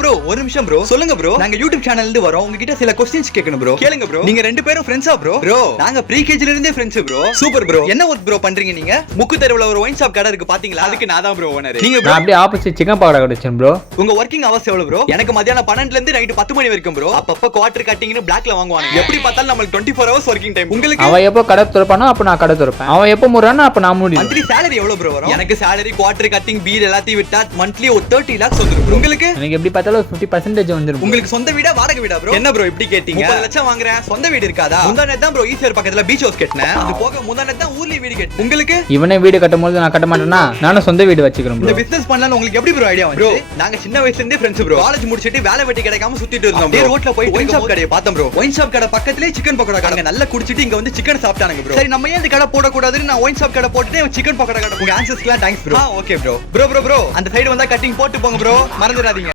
Bro ஒரு நிமிஷம் bro. சொல்லுங்க ப்ரோ. நாங்க யூடியூப் சேனல்ல இருந்து வரோம். உங்ககிட்ட சில क्वेश्चंस கேட்கணும் ப்ரோ. கேளுங்க ப்ரோ. நீங்க ரெண்டு பேரும் ஃப்ரெண்ட்ஸா ப்ரோ? ப்ரோ நாங்க ப்ரீ கேஜில இருந்தே ஃப்ரெண்ட்ஸ் ப்ரோ. Super bro. என்ன ஒர்க் ப்ரோ பண்றீங்க நீங்க? முக்கு தெருவுல ஒரு ஒயின் ஷாப் கடை இருக்கு பாத்தீங்களா? அதுக்கு நான் தான் ப்ரோ ஓனர். நீங்க நான் அப்படியே ஆப்போசிட் சிக்கன் பக்கோடா கடை வச்சேன் ப்ரோ. உங்க வர்க்கிங் ஹவர்ஸ் எவ்வளவு ப்ரோ? எனக்கு மத்தியானம் 12 ல இருந்து நைட் 10 மணி வரைக்கும் ப்ரோ. அப்பப்ப குவார்ட்டர் கட்டிங்னு பிளாக்ல வாங்குவாங்க. எப்படி பார்த்தாலும் நமக்கு 24 ஹவர்ஸ் வர்க்கிங் டைம். உங்களுக்கு அவன் எப்போ கடை திறப்பானோ அப்ப நான் கடை திறப்பேன். அவன் எப்போ மூடுறானோ அப்ப நான் மூடி. மந்த்லி salary எவ்வளவு ப்ரோ வரும்? எனக்கு salary குவார்ட்டர் கட்டிங் பீல் எல்லாத்தையும் விட்டா மந்த்லி ஒரு 30 lakhs வந்துரும் ப்ரோ. உங்களுக்கு எனக்கு எப்படி பார்த்தாலும் 50% வந்துரும். உங்களுக்கு சொந்த வீடா வாடகை வீடா ப்ரோ? என்ன ப்ரோ இப்படி கேட்டிங்க? 30 லட்சம் வாங்குறேன் சொந்த வீடு இருக்காதா? முந்தானே தான் ப்ரோ ஈசிஆர் பக்கத்துல பீச் ஹவுஸ் கட்டனேன். அது போக முந்தானே தான் ஊர்ல வீடு கட்டனேன். உங்களுக்கு இவனே வீடு கட்டும்போது நான் கட்ட மாட்டேனா? நானும் சொந்த வீடு வச்சுக்கிறேன் இந்த ப்ரோ. பிசினஸ் பண்ணலாம்னு உங்களுக்கு எப்படி ப்ரோ ஐடியா வந்து? நாங்க சின்ன வயசுல இருந்தே ஃப்ரெண்ட்ஸ் ப்ரோ. காலேஜ் முடிச்சிட்டு வேலை வெட்டி கிடைக்காம சுத்திட்டு இருந்தோம் ப்ரோ. ரோட்ல போய் ஒயின் ஷாப் கடையை பார்த்தோம் ப்ரோ. ஒயின் ஷாப் கடை பக்கத்துலயே சிக்கன் பக்கோடா கடை. நல்லா குடிச்சிட்டு இங்க வந்து சிக்கன் சாப்பிட்டானுங்க ப்ரோ. சரி நம்ம ஏன் இந்த கடை போட கூடாதுன்னு நான் ஒயின் ஷாப் கடை போட்டுட்டு சிக்கன் பக்கோடா கடை. உங்க ஆன்சர்ஸ்க்குலாம் thanks bro. Okay bro. Bro அந்த சைடு வந்தா கட்டிங் போட்டு போங்க ப்ரோ. மறந்துடாதீங்க.